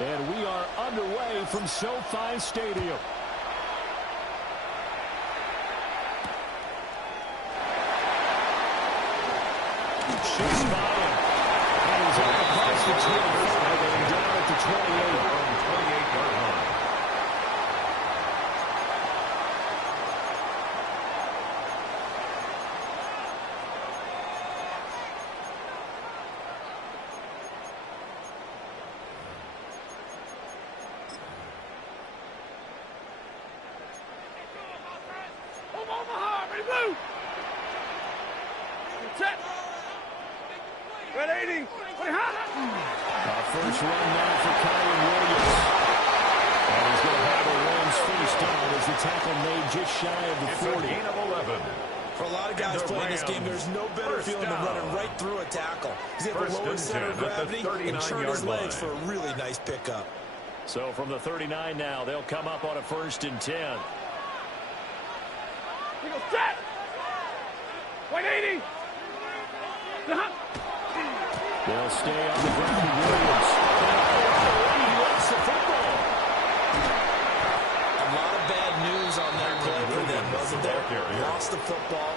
And we are underway from SoFi Stadium. Shif's by him. And he's up across the 25 and down at the 28-yard line. First run now for Kyron Williams. And he's going to have a Rams first down as the tackle made just shy of the 40. Gain of 11. For a lot of guys playing this game, there's no better feeling than running right through a tackle. He's able to lower his center of gravity and turn his legs for a really nice pickup. So from the 39 now, they'll come up on a 1st and 10. He goes set. 180. They'll stay on the ground. Williams. He lost the football. A lot of bad news on that play for them, wasn't there? Lost the football.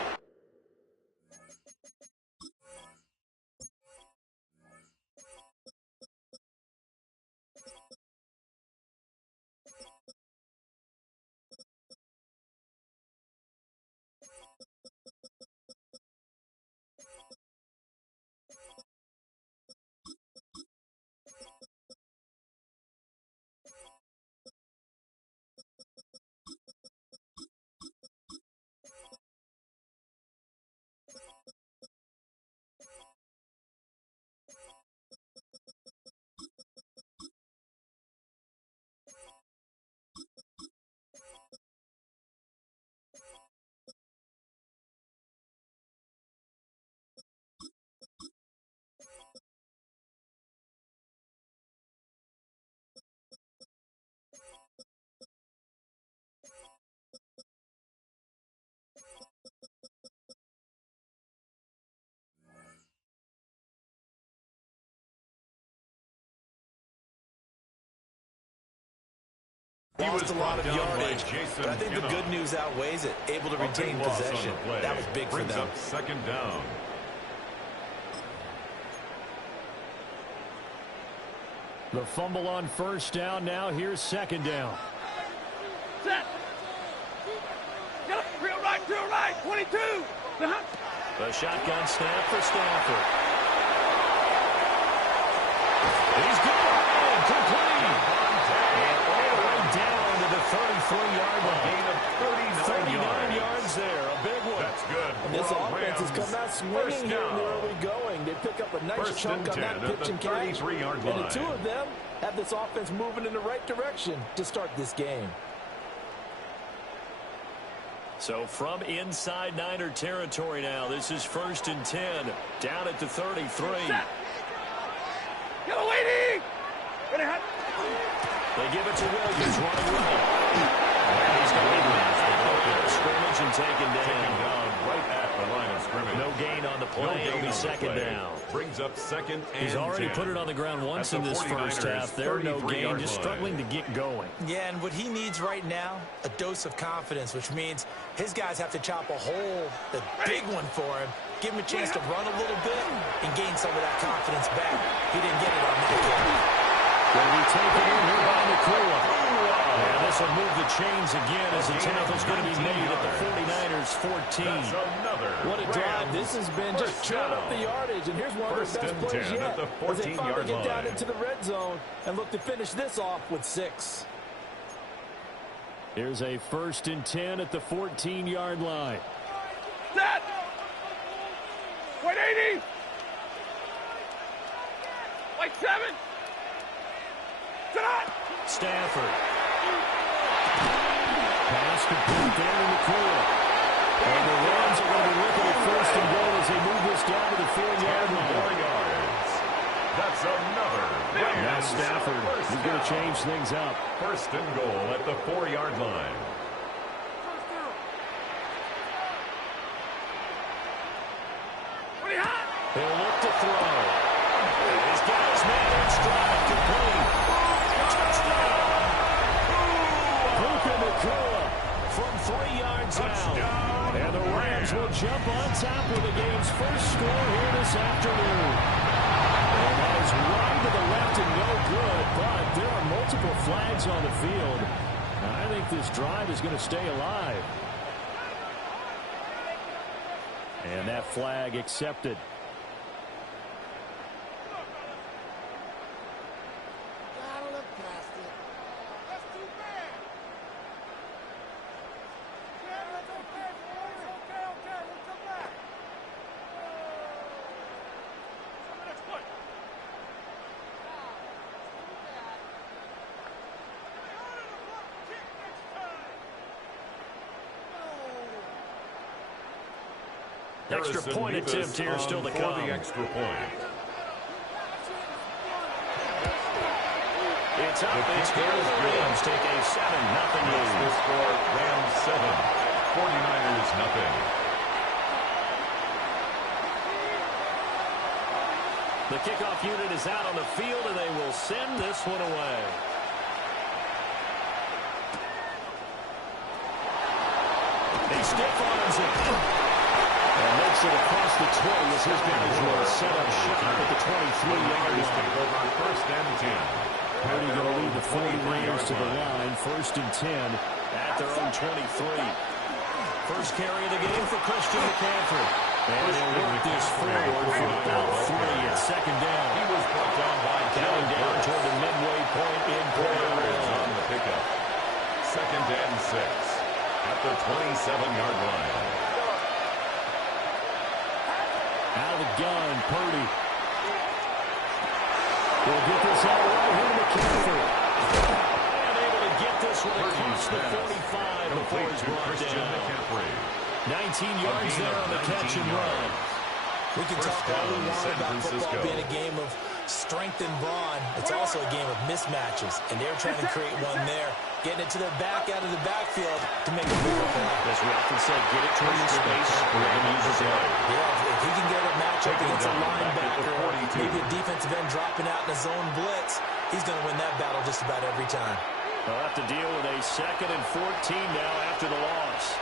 Lost a lot of yardage, but I think the good news outweighs it. Able to retain possession. That was big for them. Second down. The fumble on 1st down. Now here's 2nd down. Set. Get up. Real right. 22. The shotgun snap for Stafford. He's good. Complete. And all the way down to the 33-yard line. Gain of 39 yards there. A big one. That's good. And this offense has come out swinging here in the early going. They pick up a nice chunk on that pitch and catch. And the two of them have this offense moving in the right direction to start this game. So from inside Niner territory now, this is 1st and 10. Down at the 33. Get a lady! They give it to Williams running right. And he's going to be scrimmage and taken down. Right at the line of scrimmage. No gain on the play. It'll be 2nd down. Brings up 2nd and 10. He's already put it on the ground once in this first half. There, no gain, just struggling to get going. Yeah, and what he needs right now, a dose of confidence, which means his guys have to chop a hole, the big one for him, give him a chance to run a little bit and gain some of that confidence back. He didn't get it on that game. Will we take it in here on the Kula? And this will move the chains again as the tackle's going to be made at the 49ers 14. What a drive. This has been just chewing up the yardage. And here's one of the best plays yet as they finally get down into the red zone and look to finish this off with 6. Here's a 1st and 10 at the 14-yard line. Set! 180! Like 7! Stafford. Pass complete there in the clear. And the Rams are going to be looking at 1st and goal as they move this down to the 4-yard line. 4 yards. That's another. Now Stafford is going to change things up. 1st and goal at the 4-yard line. He'll look to throw. He's got his man in stride, complete. jump on top with the game's first score here this afternoon. And that is right to the left and no good, but there are multiple flags on the field. And I think this drive is going to stay alive. And that flag accepted. Extra point attempt here still to come. The extra point. It's up. It's good. The Rams take a 7-0 lead. The score, Rams 7, 49ers nothing. The kickoff unit is out on the field, and they will send this one away. He stiff-arms it. And makes it across the 20 as his guys will set up shop at the 23-yard line. Over first and 10. Purdy going to lead the 49ers to the line. First and 10 at their own 23. First carry of the game for Christian McCaffrey. And he'll work this forward for about 3 at second down. He was brought down by counting down toward the midway point in play on the pickup. Second and 6 at the 27-yard line. Out of the gun, Purdy. Will get this out right here to McCaffrey. And able to get this one across the 45 before he's brought down. 19 yards there on the catch and run. We can talk all we want about football being a game of strength and brawn. It's also a game of mismatches, and they're trying to create one there, getting it to their back out of the backfield to make a bigger play. As we often say, get it towards your space. Yeah, if he can get a matchup against a linebacker, or maybe a defensive end dropping out in a zone blitz, he's going to win that battle just about every time. They'll have to deal with a 2nd and 14 now after the loss.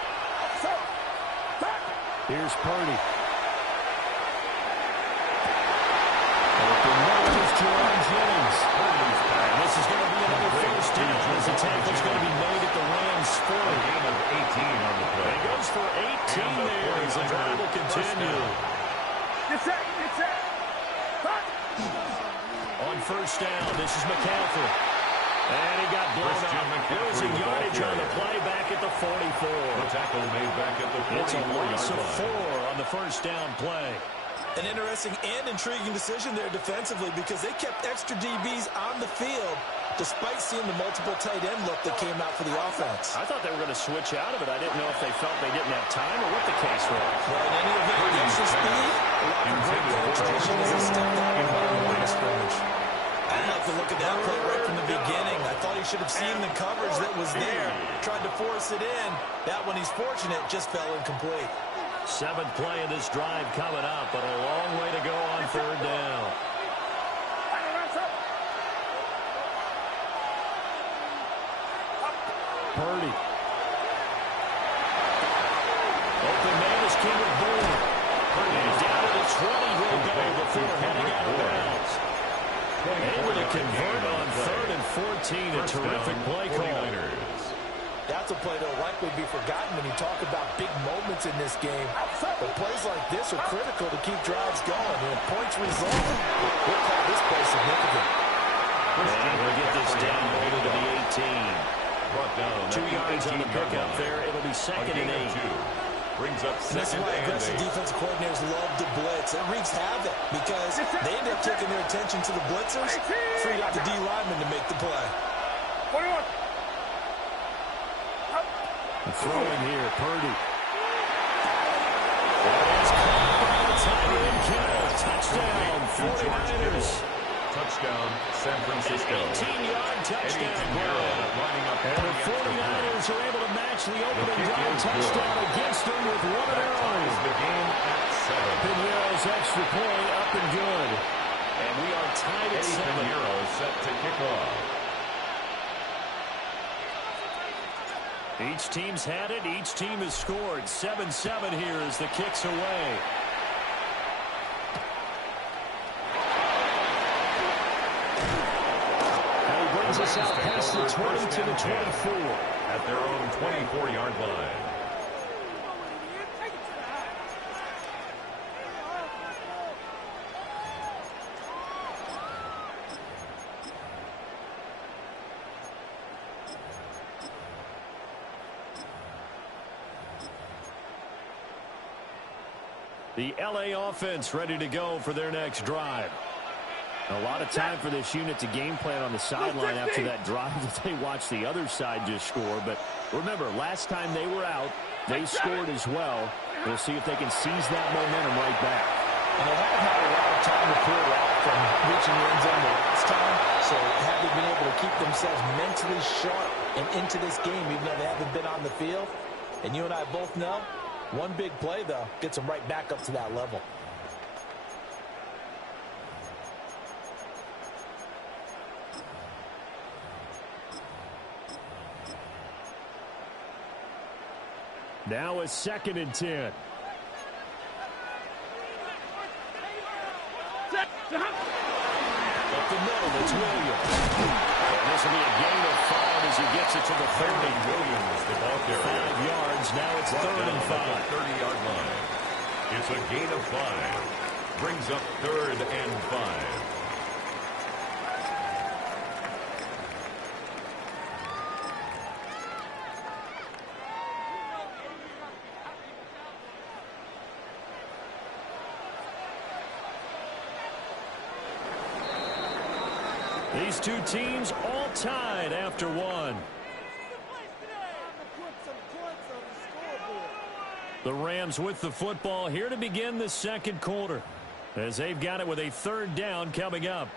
Here's Purdy. And this is going to be another first down as the tackle's going to be made at the Rams' 40. A gain of 18 on the play. And he goes for 18 there as the drive will continue. Get set, get set. On first down, this is McCaffrey. And he got blown out, losing yardage on the play back at the 44. The tackle made back at the 44-yard line. It's a loss of 4 on the first down play. An interesting and intriguing decision there defensively because they kept extra DBs on the field despite seeing the multiple tight end look that came out for the offense. I thought they were going to switch out of it. I didn't know if they felt they didn't have time or what the case was. Well, in any event, extra speed, great penetration as he stepped out in the line of scrimmage. I like the look at that play right from the beginning. I thought he should have seen the coverage that was there, tried to force it in. That one, he's fortunate, just fell incomplete. 7th play of this drive coming up, but a long way to go on third down. Purdy. Open man is Kenneth Bourne. Purdy down to the 20 will go before heading out of bounds. Able to convert on 3rd and 14. A terrific play call. That's a play that will likely be forgotten when you talk about big moments in this game. But plays like this are critical to keep drives going. And if points result, we'll call this play significant. And we'll get this down over to the 18. Brought down 2 yards on the pickup there. It'll be 2nd and 8. Brings up and that's why aggressive defensive coordinators love to blitz. It wreaks havoc because they end up taking their attention to the blitzers, freed up the D lineman to make the play. 21. Throwing here, Purdy. It's caught by the tight end, Kittle. Touchdown, 49ers. Touchdown, San Francisco. 18-yard touchdown play. And the 49ers are able to match the opening drive touchdown against them with one of their own. The game at 7. Pinero's extra point up and good. And we are tied at 7. Pinero set to kick off. Each team's had it. Each team has scored. 7-7 here as the kick's away. And he brings us out past the 20 to the 24. At their own 24-yard line. The LA offense ready to go for their next drive. A lot of time for this unit to game plan on the sideline after that drive that they watched the other side just score. But remember, last time they were out, they scored as well. We'll see if they can seize that momentum right back. And they haven't had a lot of time to pull it out from reaching the end zone the last time. So haven't been able to keep themselves mentally sharp and into this game, even though they haven't been on the field. And you and I both know, one big play, though, gets them right back up to that level. Now a 2nd and 10. Up the middle, it's Williams. And this will be a gain of 5 as he gets it to the 30. Williams, the ball carrier. 5 yards. Now it's 3rd and 5. 30-yard line. It's a gain of 5. Brings up 3rd and 5. These two teams all tied after one. The Rams with the football here to begin the 2nd quarter, as they've got it with a 3rd down coming up.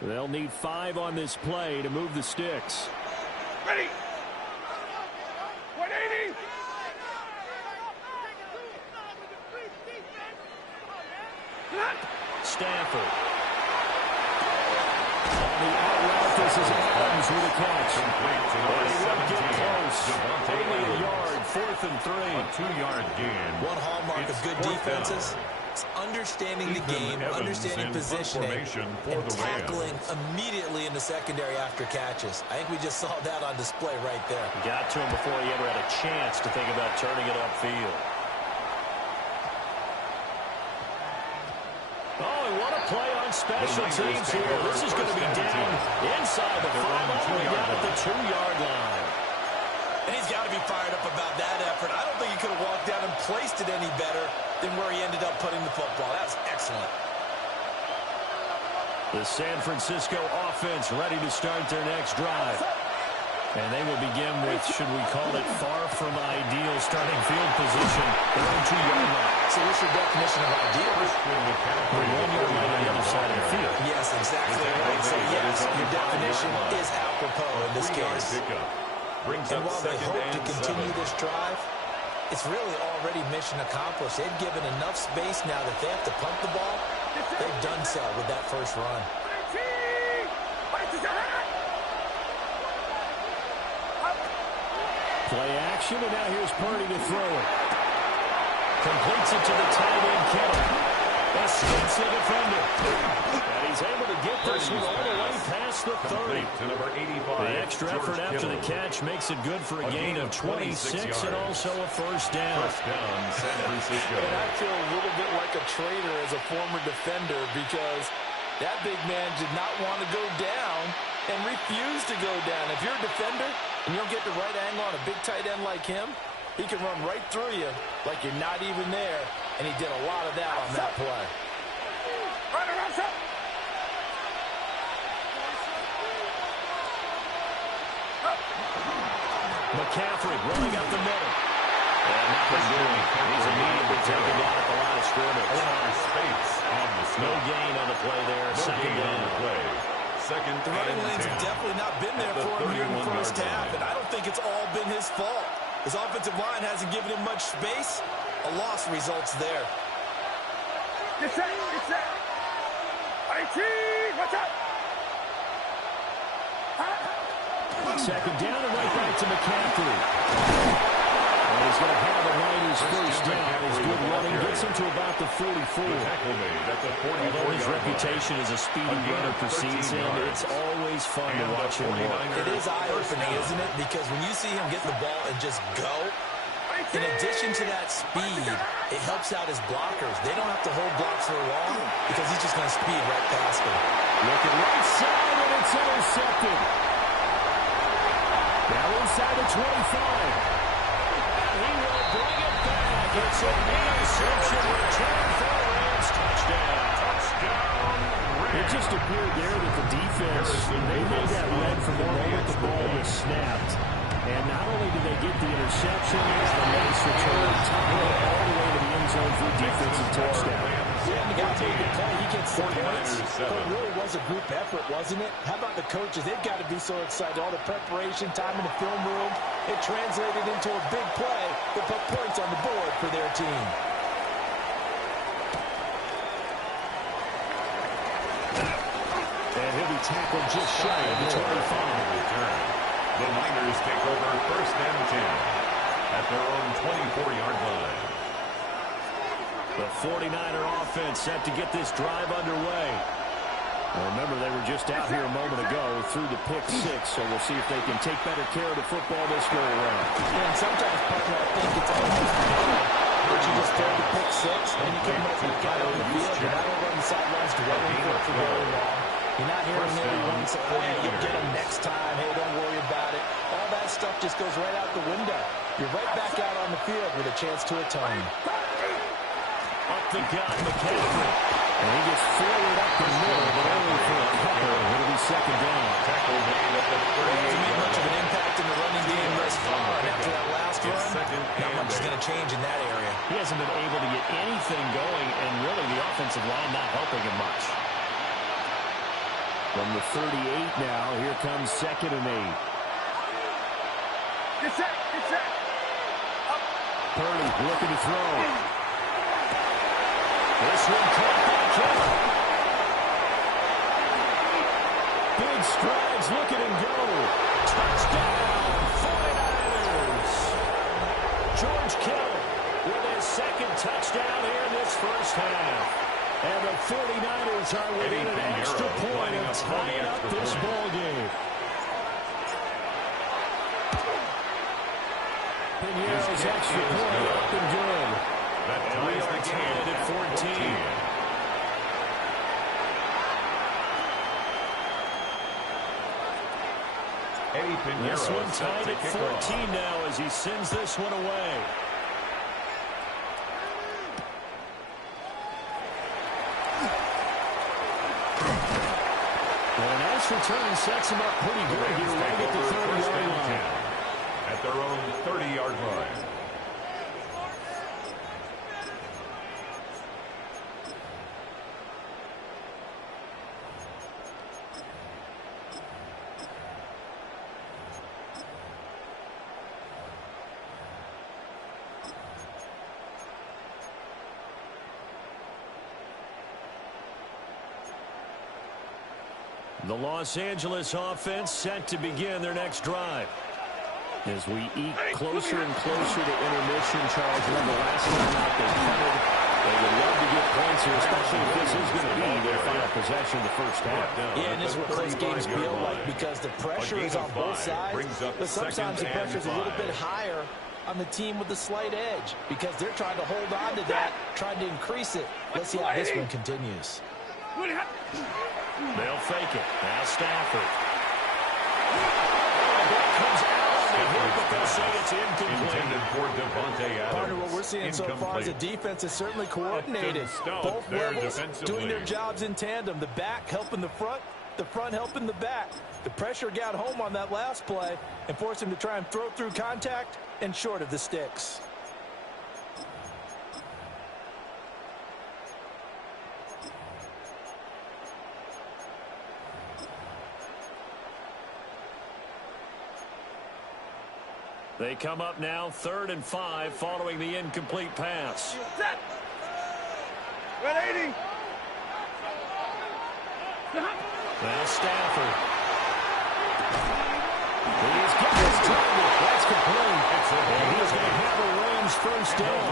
They'll need 5 on this play to move the sticks. Ready. 180. Stafford. On the out route, this is Adams with a catch. But he won't get close. Only a yard, 4th and 3. A 2-yard gain. One hallmark of good defenses. Understanding the game, understanding positioning, and tackling immediately in the secondary after catches. I think we just saw that on display right there. Got to him before he ever had a chance to think about turning it upfield. Oh, and what a play on special teams here. This is going to be down inside the 5, all the way down at the 2-yard line. And he's got to be fired up about that effort. I don't think he could have walked down and placed it any better than where he ended up putting the football. That was excellent. The San Francisco offense ready to start their next drive. And they will begin with, should we call it, far from ideal starting field position. Their own 2-yard line. So what's your definition of ideal? 1-yard line on the other side of the field. Yes, exactly right. So yes, your definition is apropos in this case. And while they hope to continue this drive, it's really already mission accomplished. They've given enough space now that they have to punt the ball. They've done so with that first run. Play action, and now here's Purdy to throw it. Completes it to the tight end, Kittle. Escapes the defender. And he's able to get this one all the way past the 30. The extra effort after the catch makes it good for a gain of 26 and also a 1st down. San Francisco. And I feel a little bit like a traitor as a former defender because that big man did not want to go down and refused to go down. If you're a defender and you don't get the right angle on a big tight end like him, he can run right through you like you're not even there, and he did a lot of that on that play. McCaffrey rolling up the middle. And nothing doing. He's immediately taken down at the line of scrimmage. Space on the No gain on the play there. Second down. Second The running lanes have definitely not been there for him here in the first half, and I don't think it's all been his fault. His offensive line hasn't given him much space. A loss results there. Get set. Get set. IT. Watch out. Second down and right back to McCaffrey. And he's going to have it right his first down. His good running gets him to about the 44. Although his reputation as a speedy runner precedes him, it's always fun to watch him work. It is eye-opening, isn't it? Because when you see him get the ball and just go, in addition to that speed, it helps out his blockers. They don't have to hold blocks for long because he's just going to speed right past them. Looking right side, and it's intercepted. Now inside the 25. And he will bring it back. It's an interception return for a Rams touchdown. It just appeared there that the defense, they made that run from the moment the ball was snapped. And not only did they get the interception, it was the nice return, all the way to the end zone for a defensive touchdown. Yeah, and the guy made the play. He gets the points. But it really was a group effort, wasn't it? How about the coaches? They've got to be so excited. All the preparation, time in the film room, it translated into a big play that put points on the board for their team. And he'll be tackled just shy of the 25. The Niners take over first and 10 at their own 24-yard line. The 49er offense set to get this drive underway. Well, remember, they were just out here a moment ago through the pick six, so we'll see if they can take better care of the football this go around. Yeah, and sometimes, partner, I think it's almost but you just throw the pick six, and you come up with a guy on the field, you're not going to run the sidelines dwelling for it for very long. You're not hearing everyone say, oh, yeah, you'll get them next time. Hey, don't worry about it. All that stuff just goes right out the window. You're right back out on the field with a chance to atone. Up the gut, McCaffrey. And he gets forward up the middle, but only for a couple. It'll be second down. Tackle made at the 38. Hasn't made much of an impact in the running game thus far. And after that last run, not much is going to change in that area. He hasn't been able to get anything going, and really the offensive line not helping him much. From the 38 now, here comes second and 8. Get set. Get set. Purdy looking to throw. This one caught by Kittle. Big strides, look at him go. Touchdown, 49ers. George Kittle with his second touchdown here in this first half. And the 49ers are within an extra point of tying up this ball game. Pinero's extra point up and good. That And we are tied at 14. This one tied at 14 now as he sends this one away. Well, a nice return sets him up pretty good here right at the 30-yard line. At their own 30-yard line. The Los Angeles offense set to begin their next drive. As we eke closer and closer to intermission, Charles, remember last time out they punted. They would love to get points here, especially if this is going to be their final possession of the first half. Yeah, and this is what close games feel like because the pressure is on both sides, but sometimes the pressure is a little bit higher on the team with the slight edge because they're trying to hold on to that, trying to increase it. Let's see how this one continues. They'll fake it. Now Stafford. That comes out on the hit, but they'll say it's incomplete. Intended for Devontae Adams. Partner, what we're seeing so far is the defense is certainly coordinated. Both levels doing their jobs in tandem. The back helping the front helping the back. The pressure got home on that last play and forced him to try and throw through contact and short of the sticks. They come up now 3rd and 5 following the incomplete pass. Set. 180. Now Stafford. He's getting his target. That's complete. And he's going to have a Rams first down.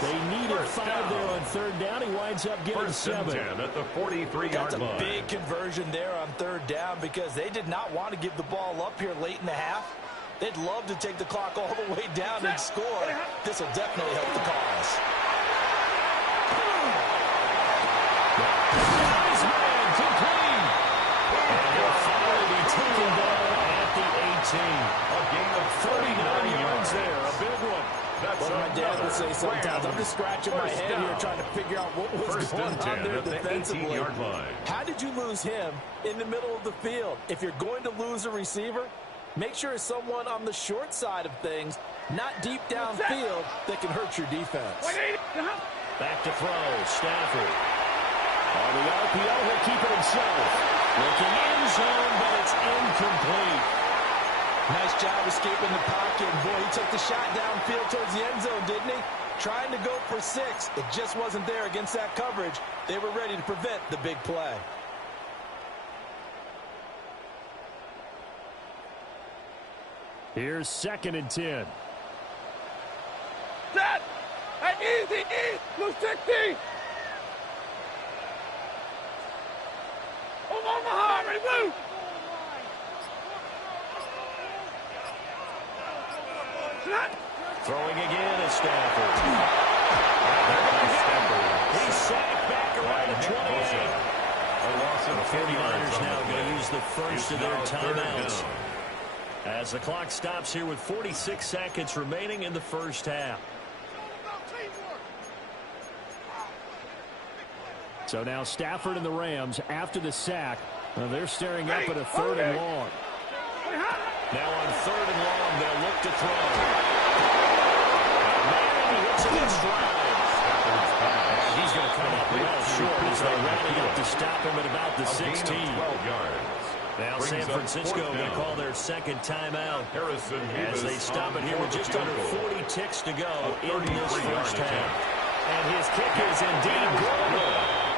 They needed 5 there on 3rd down. He winds up getting 7. At the 43-yard line. That's a big conversion there on 3rd down because they did not want to give the ball up here late in the half. They'd love to take the clock all the way down and score. This will definitely help the cause. Nice man, complete. And he'll finally be taken down at the 18. A gain of 39 yards there, a big one. That's What my dad would say sometimes, I'm Rams just scratching my first head down. here trying to figure out what was First going and on 10 there at the defensively. 18-yard line. How did you lose him in the middle of the field? If you're going to lose a receiver, make sure it's someone on the short side of things, not deep downfield, that can hurt your defense. Back to throw, Stafford. On the RPO, he'll keep it himself. Looking in zone, but it's incomplete. Nice job escaping the pocket. Boy, he took the shot downfield towards the end zone, didn't he? Trying to go for 6. It just wasn't there against that coverage. They were ready to prevent the big play. Here's 2nd and 10. Set. Easy. Blue 60. Omaha, ready, blue. Set. Throwing again is Stafford. He's sacked back around the 28. A loss of The 10 yards 49ers on now the going to play. use the first of their It's now 3rd timeouts. down. As the clock stops here with 46 seconds remaining in the first half. So now Stafford and the Rams, after the sack, they're staring up at a 3rd and long. Now on 3rd and long, they'll look to throw. Man, he hits it in stride. And he's going to come up well short as they're rounding up to stop him at about the 16. 12 yards. Now Brings San up Francisco 4th going to down. call their 2nd timeout Harrison as they stop it here with just under 40 ticks to go in this 33-yard first half. attempt. And his kick is indeed good.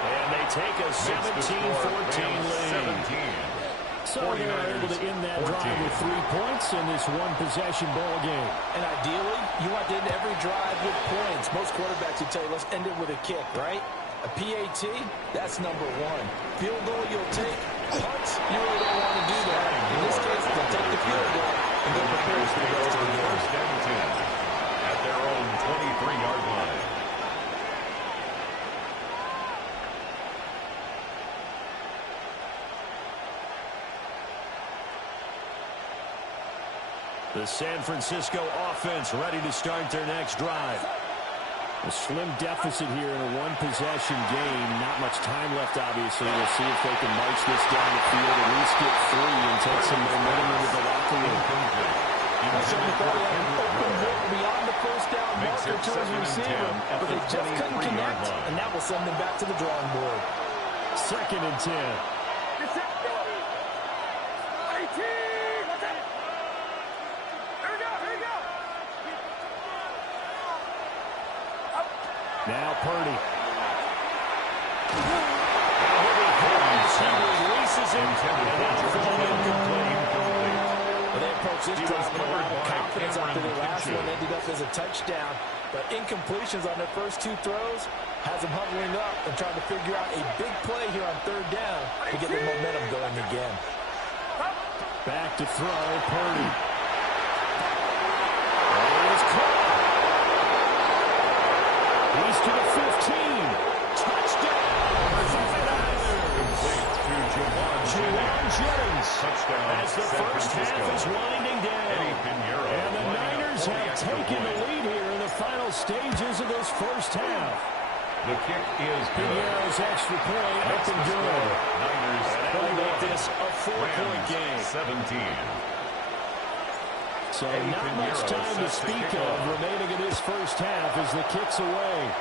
And they take a 17-14 lead. So they are able to end that drive with 3 points in this one-possession ball game. And ideally, you want to end every drive with points. Most quarterbacks would tell you, let's end it with a kick, right? A PAT, that's number 1. Field goal you'll take. Punts, you really don't want to do that. In this case, they'll take the field goal and go prepare for the rest of the game. First and 10 at their own 23-yard line. The San Francisco offense ready to start their next drive. A slim deficit here in a one-possession game. Not much time left, obviously. We'll see if they can march this down the field, at least get 3 and take some momentum into the locker room. Beyond the first down marker to his receiver, but they just couldn't connect, and that will send them back to the drawing board. 2nd and 10. Get set. 18. Watch out. Here we go. Now Purdy. Now here he comes. He releases him, and that'll fall incomplete. Well, they approached this drive with a lot of confidence after the last one ended up as a touchdown. But incompletions on their first 2 throws has them huddling up and trying to figure out a big play here on 3rd down to get the momentum going again. Back to throw, Purdy. He's caught. He's to the 15. Touchdown. Complete to Juwan Jennings. Touchdown. As the first half is winding down. And the Niners have taken the lead here in the final stages of this first half. The kick is good. Pinheiro's extra point up and good. Niners And that'll make this a 4-point game. 17. So not much time to speak of remaining in this first half as the kick's away.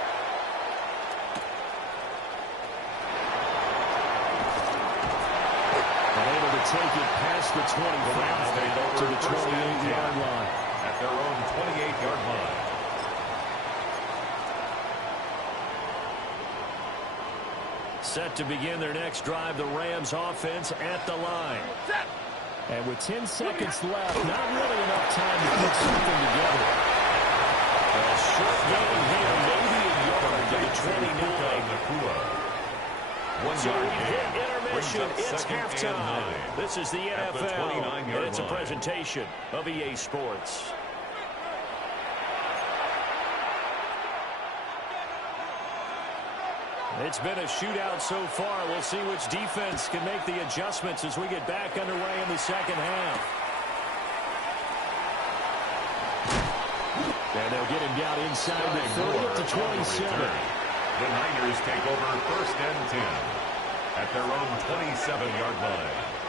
Able to take it past the 25 to the 28-yard line. At their own Set to begin their next drive, the Rams offense at the line. And with 10 seconds left, not really enough time to put something together. A short gain here, maybe a yard to the 29. 1 So yard we hit gain. intermission. It's 2nd and halftime. 9. This is the At the NFL, 29-yard and it's a line. presentation of EA Sports. It's been a shootout so far. We'll see which defense can make the adjustments as we get back underway in the second half. And they'll get him down inside the 30 up to 27. The Niners take over 1st and 10 at their own 27-yard line.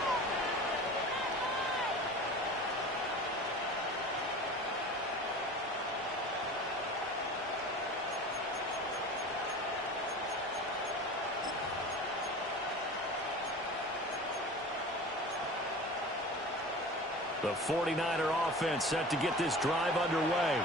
The 49er offense set to get this drive underway.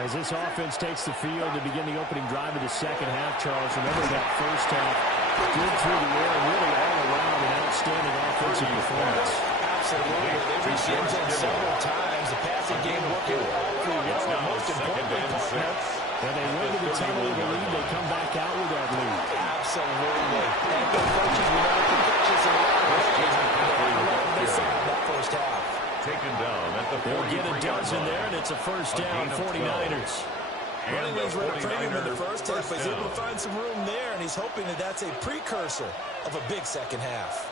As this offense takes the field to begin the opening drive of the second half, Charles, remember that first half, good through the air, really all around an outstanding offensive performance. Absolutely. They reached the end zone several times. The passing game working awfully well. And most importantly, and they went to the tunnel with a lead. They come back out with that lead. Absolutely. And the coaches were not contentious in a lot of ways. They saw that first half. Taken down at the 43-yard They'll get a dozen line. there, and it's a first down, 49ers. Running lanes right up frame him in the first half. He's able to find some room there, and he's hoping that that's a precursor of a big second half.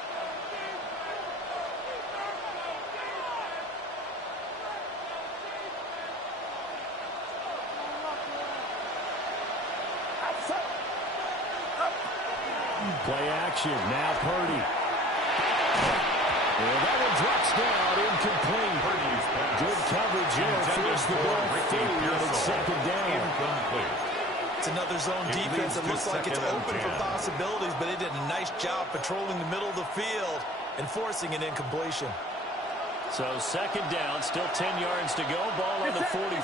Play action. Now Purdy. And that one drops down, incomplete. Good coverage here. Force the ball free, and it's 2nd down. Incomplete. It's another zone defense that looks like it's open for possibilities, but they did a nice job patrolling the middle of the field and forcing an incompletion. So 2nd down, still 10 yards to go. Ball on the 43.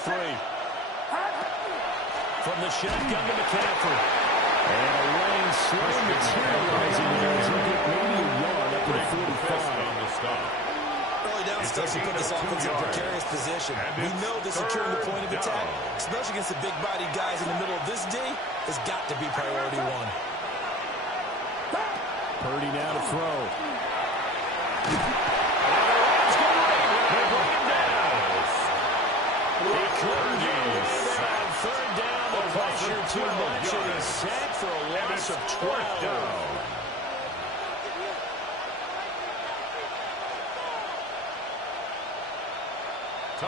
From the shotgun to McCaffrey. And a lane slow materializing there as he get maybe a yard up to the 45. On the stop. Early down stuff should put this offense in a precarious position. We know that securing the point of attack, especially against the big-bodied guys in the middle of this day, has got to be priority one. Purdy now to throw. Third down, the pressure too much, and he's sacked for a loss of 12.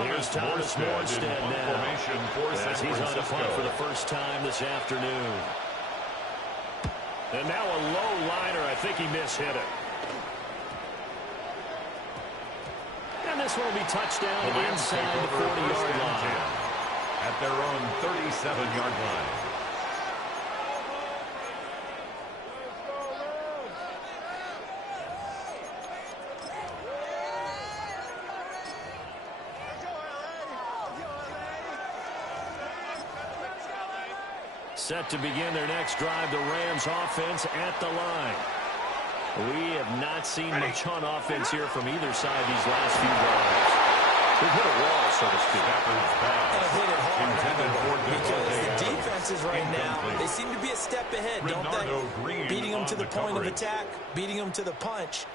Here's Thomas Morstead now, as he's on the punt for the first time this afternoon. And now a low liner. I think he mishit it. And this one will be touchdown inside the 40-yard line. At their own 37-yard line. Set to begin their next drive, the Rams offense at the line. We have not seen much on offense here from either side these last few drives. They've hit a wall, so to speak. And hit it hard, because the defenses right now, they seem to be a step ahead, don't they? Beating them to the point of attack, beating them to the punch.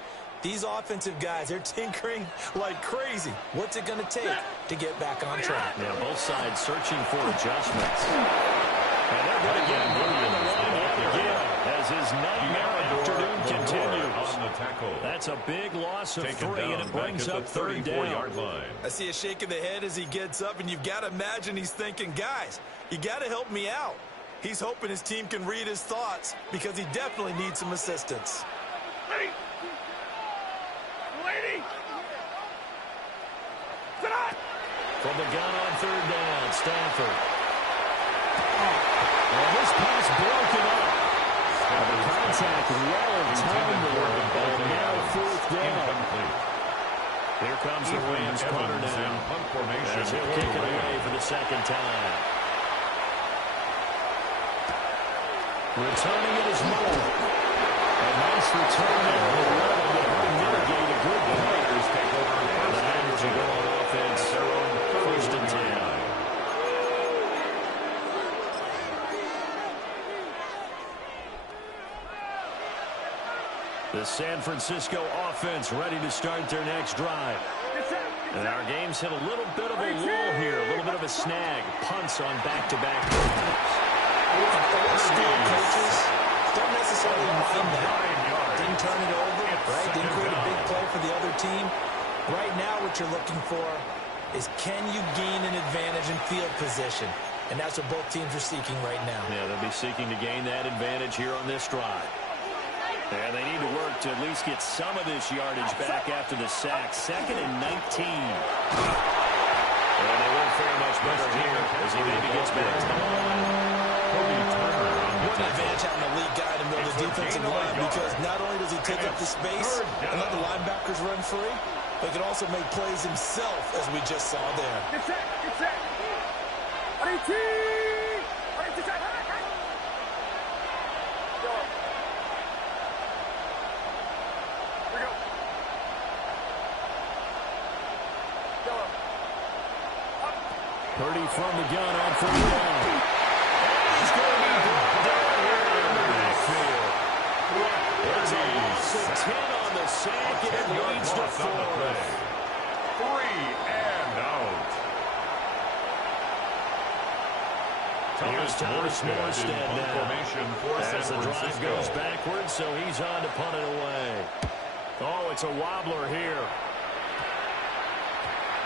These offensive guys, they're tinkering like crazy. What's it going to take to get back on track? Yeah, both sides searching for adjustments. And they're going to get him behind the line yet again as his nightmare afternoon continues. That's a big loss of 3, and it brings up 3rd down. I see a shake of the head as he gets up, and you've got to imagine he's thinking, guys, you got to help me out. He's hoping his team can read his thoughts because he definitely needs some assistance. From the gun on 3rd down, Stafford. And this pass broken up. The contact well timed there, and now 4th down. Here comes the Rams punter now, as he'll kick it away for the 2nd time. Returning it is Moore. pass return there will mitigate a good Players take over. The Niners will go on offense. Their own First and 10. The San Francisco offense ready to start their next drive. And our game's hit a little bit of a lull here, a little bit of a snag. Punts on back-to-back drives. Old school coaches don't necessarily mind that. Didn't turn it over, right? Didn't create a big play for the other team. Right now what you're looking for is can you gain an advantage in field position? And that's what both teams are seeking right now. Yeah, they'll be seeking to gain that advantage here on this drive. And they need to work to at least get some of this yardage back after the sack. 2nd and 19. And they won't fare much better here as he maybe gets back to the line. What an advantage having a lead guy in the middle of the defensive line, because not only does he take up the space and let the linebackers run free, but he can also make plays himself, as we just saw there. Get set. Get set. RT. RT. Go. Here we go. Go. Up. Purdy from the gun on 3rd down. He's going to be brought down here in the backfield. There's a loss of 10 on the sack, and it leads to 4. 3 and out. Here's Thomas Morstead now. As the drive goes backwards, so he's on to punt it away. Oh, it's a wobbler here.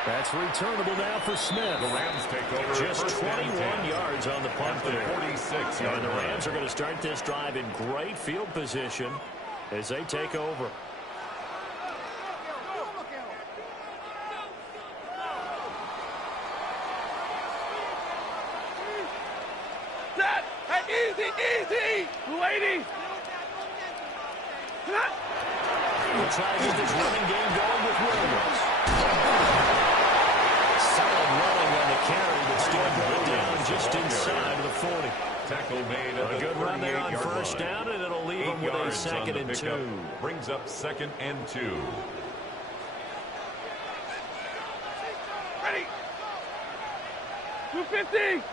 That's returnable now for Smith. The Rams take over. Just 21 yards on the punt there. 46. And the Rams are going to start this drive in great field position as they take over. Set. Hey, easy. Ladies. We'll try to get this running game going with Williams. Solid running on the carry, but still brought down just inside of the 40. Tackle made at A good run there on 38-yard first line. down, and it'll leave them with a 2nd and 2. Brings up 2nd and 2. Ready. 250.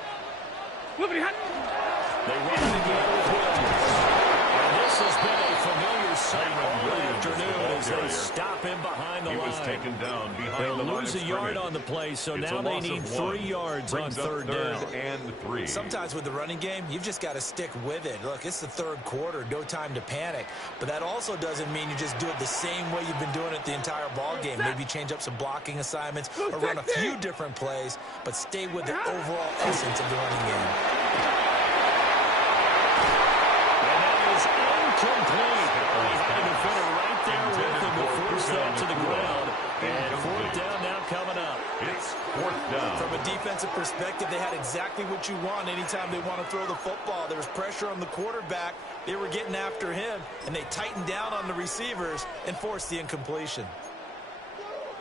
Moving hot. They run it again with Williams. And this has been a familiar sight all afternoon as they stop him behind the He line. was taken down behind They'll the line lose of a yard scrimmage. on the play, so It's now a they loss need of 3 1. yards on Brings up 3rd down. 3rd and 3. Sometimes with the running game, you've just got to stick with it. Look, it's the 3rd quarter, no time to panic. But that also doesn't mean you just do it the same way you've been doing it the entire ball game. Maybe change up some blocking assignments or run a few different plays, but stay with the overall essence of the running game. And that is incomplete. He had a defender right there with him to force that to the ground. And 4th down now coming up. It's 4th down. From a defensive perspective, they had exactly what you want anytime they want to throw the football. There was pressure on the quarterback. They were getting after him, and they tightened down on the receivers and forced the incompletion.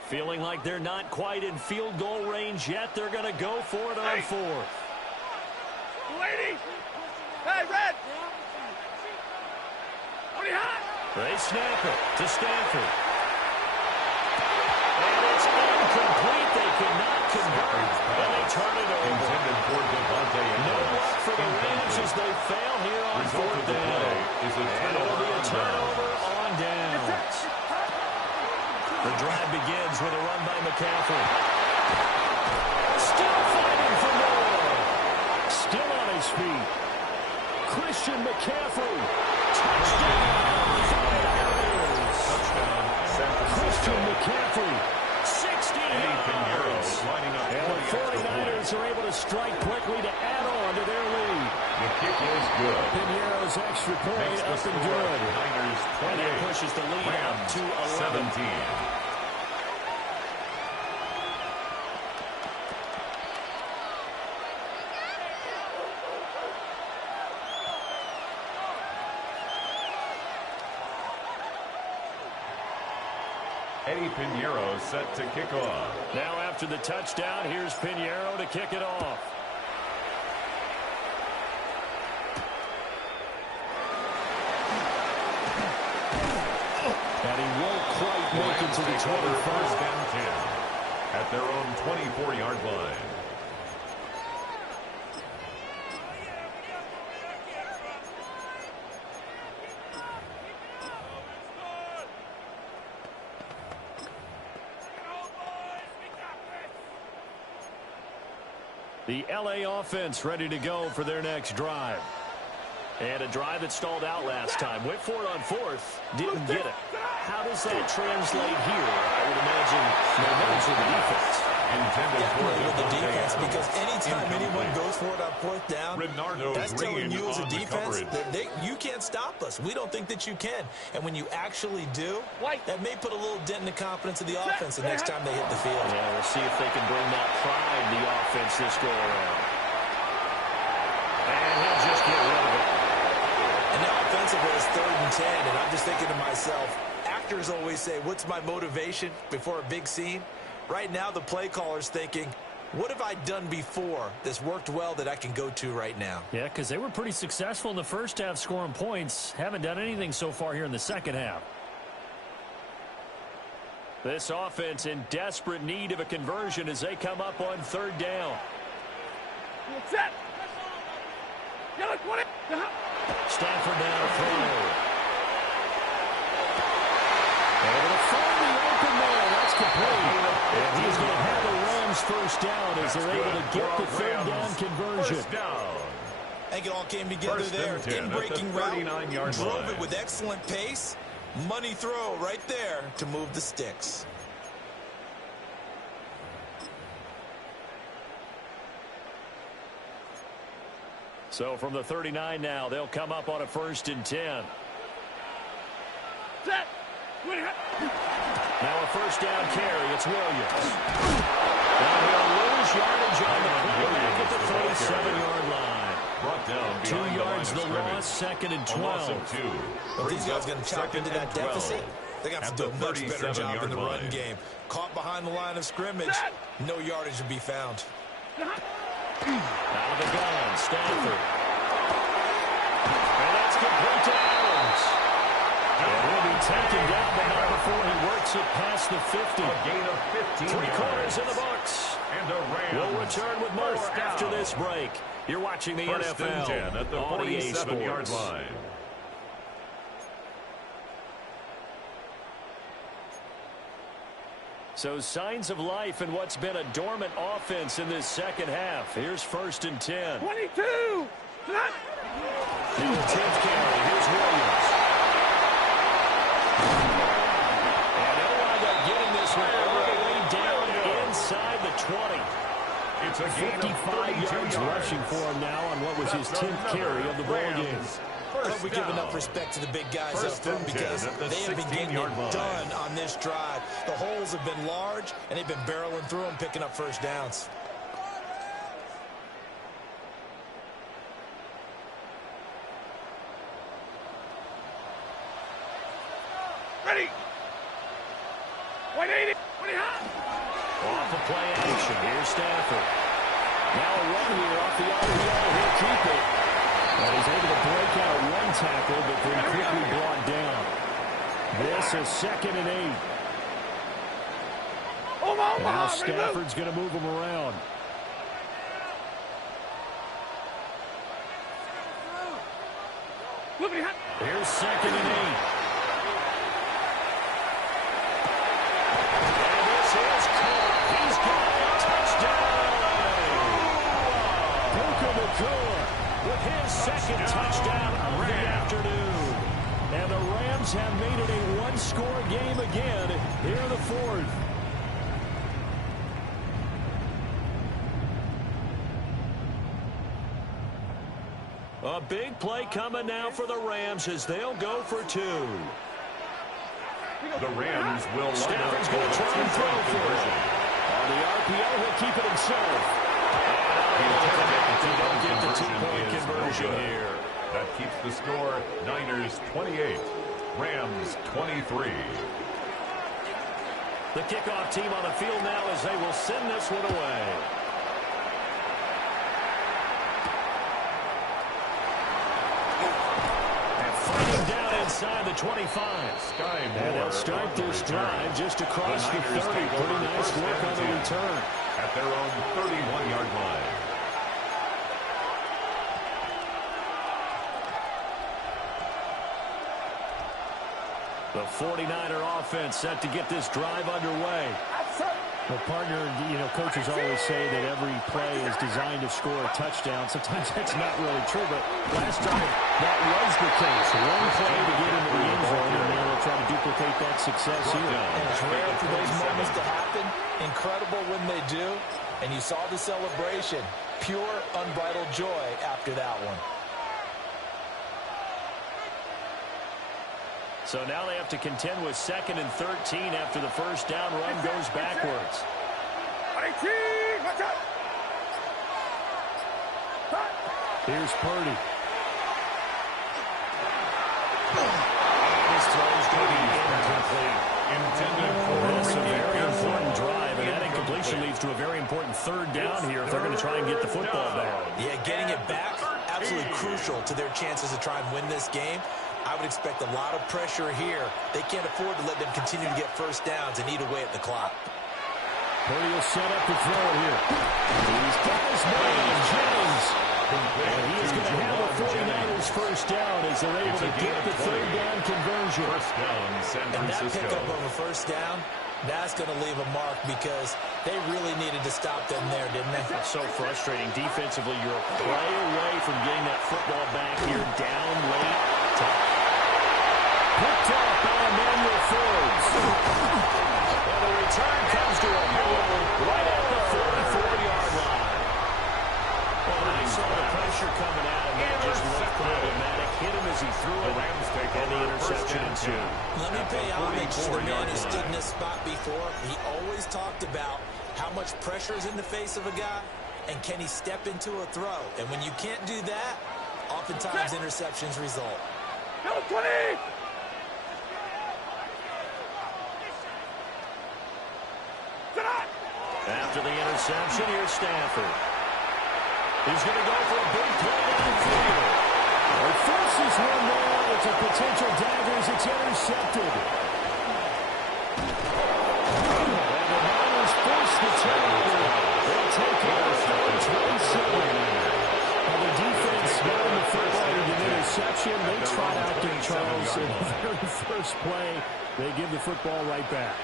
Feeling like they're not quite in field goal range yet. They're going to go for it on 4th. Ladies. Hey, Red. Pretty hot. They snap it to Stanford. And it's incomplete. They could not convert. And they turn it over. Intended for Devontae No luck for the Rams as they fail here on 4th down. And it'll be a turnover on downs. The drive begins with a run by McCaffrey. Still fighting for more. Still on his feet. Christian McCaffrey. Touchdown. Christian McCaffrey. 60 yards. And the 49ers are able to strike quickly to add on to their lead. The kick is good. Piñeiro's extra point up and good. And that pushes the lead up to 11. 17. Eddie Piñeiro set to kick off. Now after the touchdown, here's Piñeiro to kick it off. make it to the 25. First and 10 at their own 24-yard line. The LA offense ready to go for their next drive. And a drive that stalled out last time. Went for it on fourth. Didn't get it. How does that translate here? I would imagine momentum for the defense. Definitely with the defense, because anytime anyone goes for it on fourth down, that's telling you as a defense that you can't stop us. We don't think that you can. And when you actually do, that may put a little dent in the confidence of the offense the next time they hit the field. Yeah, we'll see if they can bring that pride in the offense this go around. And he'll just get rid of it. And now offensively it's 3rd and 10, and I'm just thinking to myself, actors always say, what's my motivation before a big scene? Right now the play caller's thinking, what have I done before that's worked well that I can go to right now? Yeah, because they were pretty successful in the first half scoring points. Haven't done anything so far here in the second half. This offense in desperate need of a conversion as they come up on 3rd down. Set. Stafford down to throw. Able to find the open man. That's complete. And he's going to have the Rams first down as they're able to get the 3rd down conversion. I think it all came together there. In breaking route, drove it with excellent pace. Money throw right there to move the sticks. So from the 39 now, they'll come up on a 1st and 10. Set. Now a 1st down carry. It's Williams. Now he'll lose yardage on the play back at the 37-yard line. Brought down 2 yards the loss, 2nd and 12. But these guys going to chop into that deficit. They got to do a much better job in the run game. Caught behind the line of scrimmage. No yardage to be found. Out of the gun, Stafford. And that's complete to Adams. And he'll be taken down, but not before he works it past the 50. A gain of 15 3 quarters in the books. And a Rams. We'll return with more after this break. You're watching the First NFL and 10 at the 47-yard line. So signs of life in what's been a dormant offense in this second half. Here's 1st and 10. 22. In the 10th carry, here's Williams. And they'll wind up getting this one all the way down inside the 20. It's a gain 55 yards rushing for him now on what was his 10th carry of the ball game. But we give enough respect to the big guys up front because they have been getting it done on this drive. The holes have been large, and they've been barreling through them, picking up 1st downs. Ready. 180. 20 high. Off the play action. Here's Stafford. Now a run here off the RPO. He'll keep it. And he's able to break out one tackle, but then quickly brought down. This is 2nd and 8. Now Stafford's going to move him around. Here's 2nd and 8. And this is caught. He's got a touchdown. Puka Nacua with his 2nd touchdown of the afternoon. And the Rams have made it a one-score game again here in the 4th. A big play coming now for the Rams as they'll go for 2. The Rams will Stafford's going to try and throw for it. On the RPO, he'll keep it himself. They don't get the 2-point conversion here. That keeps the score Niners 28, Rams 23. The kickoff team on the field now as they will send this one away. And fighting down inside the 25. And they'll start this drive just across the 30. Pretty nice work on the return. At their own 31-yard line. The 49er offense set to get this drive underway. Well, partner, coaches always say that every play is designed to score a touchdown. Sometimes that's not really true, but last time that was the case. One play to get into the end zone, and they'll try to duplicate that success here. And it's rare for those moments to happen. Incredible when they do. And you saw the celebration. Pure, unbridled joy after that one. So now they have to contend with 2nd and 13 after the first down run goes backwards. Here's Purdy. This throw's going to be incomplete. That's a very important drive, and that incompletion leads to a very important third down here if they're going to try and get the football back. Yeah, getting it back, absolutely crucial to their chances to try and win this game. I would expect a lot of pressure here. They can't afford to let them continue to get first downs and eat away at the clock. Purdy will set up to throw here. He's got his man, James. And he is going to have the 49ers first down as they're able to get the third down conversion. And that pickup of a first down, that's going to leave a mark because they really needed to stop them there, didn't they? It's so frustrating. Defensively, you're a play away from getting that football back here down late. Picked up by Emmanuel Forbes. And the return comes to a hole right at the 44-yard line. Well, I saw the pressure coming at him. That just looked problematic. Hit him as he threw it, and the interception ensued. Let me pay homage to the man who stood in this spot before. He always talked about how much pressure is in the face of a guy, and can he step into a throw. And when you can't do that, oftentimes interceptions result. Number 20! After the interception, here's Stafford. He's going to go for a big play downfield. He forces one there. It's a potential dagger as it's intercepted. And the Niners force the turnover. They'll take it on 27. Now the defense got in the football with an interception. They trot out there, Charles. In the very first play, they give the football right back.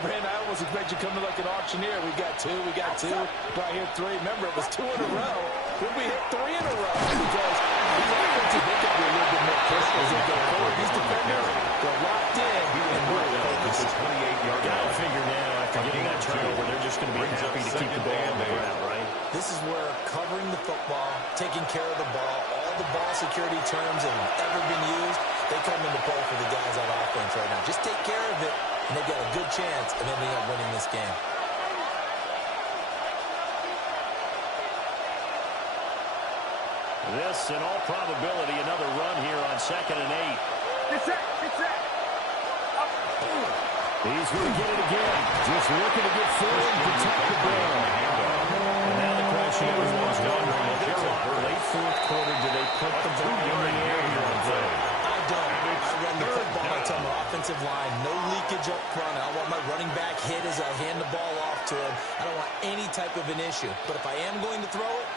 Brandon, I almost expect you coming like an auctioneer. We got two. Right here, three. Remember, it was 2 in a row. Then we hit 3 in a row because these offenses, they got to be a little bit more careful as they go forward. These defenders, they're locked in and really focused. Got to figure now, after getting that turnover, they're just going to be happy to keep the ball on the ground, right? This is where covering the football, taking care of the ball, all the ball security terms that have ever been used, they come into play for the guys on offense right now. Just take care of it, and they've got a good chance of ending up winning this game. This, in all probability, another run here on 2nd and 8. Get set! He's going to get it again. Just looking to get forward and protect the ball. And now the question is, late fourth quarter, do they put the ball in the air here on third? I don't. I run the football. I tell my offensive line, no leakage up front. I don't want my running back hit as I hand the ball off to him. I don't want any type of an issue. But if I am going to throw it,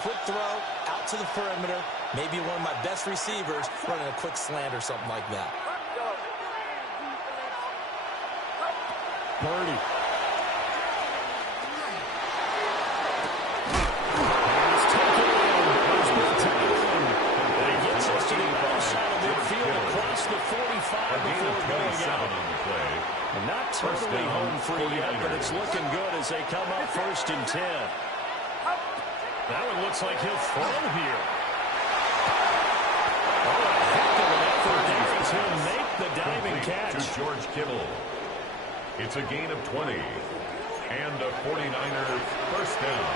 quick throw, out to the perimeter, maybe one of my best receivers running a quick slant or something like that. Purdy. And not totally home free yet, but it's looking good as they come up 1st and 10. That one looks like he'll throw here. Oh, a heck of an effort there as he'll make the diving catch. To George Kittle. It's a gain of 20. And a 49er first down.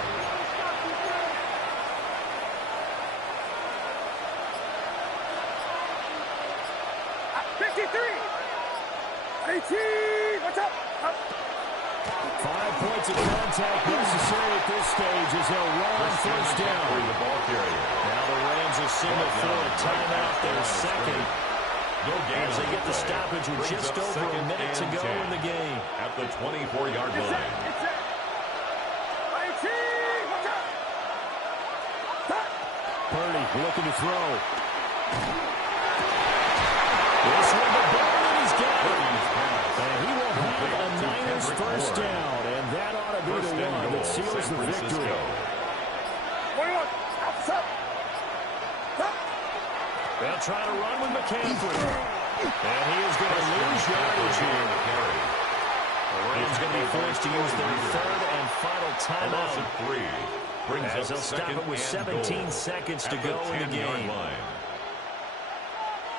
What's up? 5 points of contact necessary at this stage as they'll run on first down. The ball carrier. Now the Rams will signal for a timeout, their second. No gain as they get the play. stoppage with Brings just up over a second minute to and go 10 in the game. at the 24-yard line. Purdy looking to throw. This one the ball, and he's got it. And he will have a Niners first down, and that ought to be the one that seals the victory. They'll try to run with McCaffrey. And he is going to lose yardage here. The Rams going to be forced to use their third and final timeout. As they'll stop it with 17 seconds to go in the game.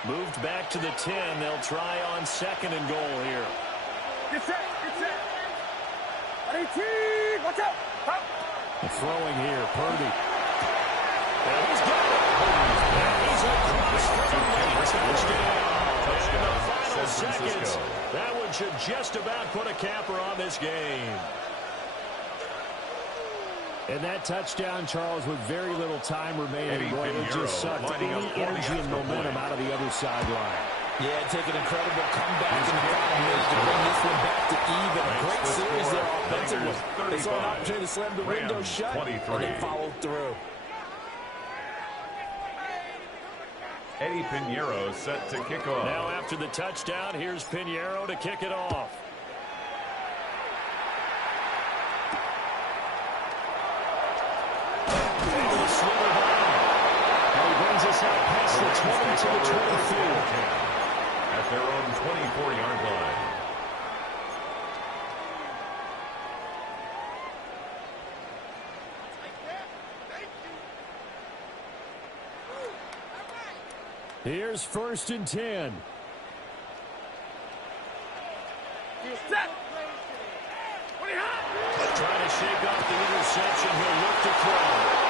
Moved back to the 10. They'll try on second and goal here. Get set, get set. Watch out. Throwing here, Purdy. And he's got it. And he's across for the late touchdown. And in the final seconds, that one should just about put a capper on this game. And that touchdown, Charles, with very little time remaining, boy, it just sucked any energy and momentum out of the other sideline. Yeah, take an incredible comeback in the final minute to bring this one back to even. A great series there offensively. They saw an opportunity to slam the window shut, and they followed through. Eddie Pinheiro set to kick off. Now after the touchdown, here's Pinheiro to kick it off. And he brings us out past the 20 to the 24. At their own 24-yard line. Here's first and 10. Trying to shake off the interception. He'll look to throw.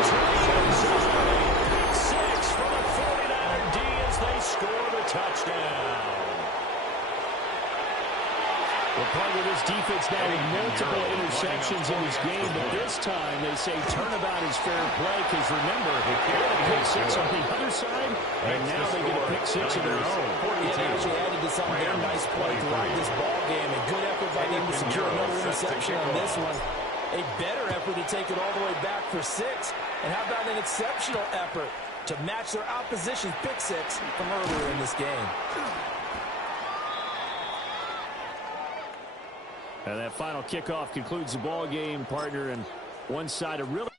Pick six from a 49er D as they score the touchdown. We're playing with this defense now with multiple interceptions in this game, but this time they say turnabout is fair play because remember, they had a pick six on the other side, and now they get a pick six of their own. Yeah, they actually added to some very nice play throughout this ball game. A good effort by them to secure another interception on this one. A better effort to take it all the way back for six. And how about an exceptional effort to match their opposition's pick six from earlier in this game. And that final kickoff concludes the ball game, partner, and one side of really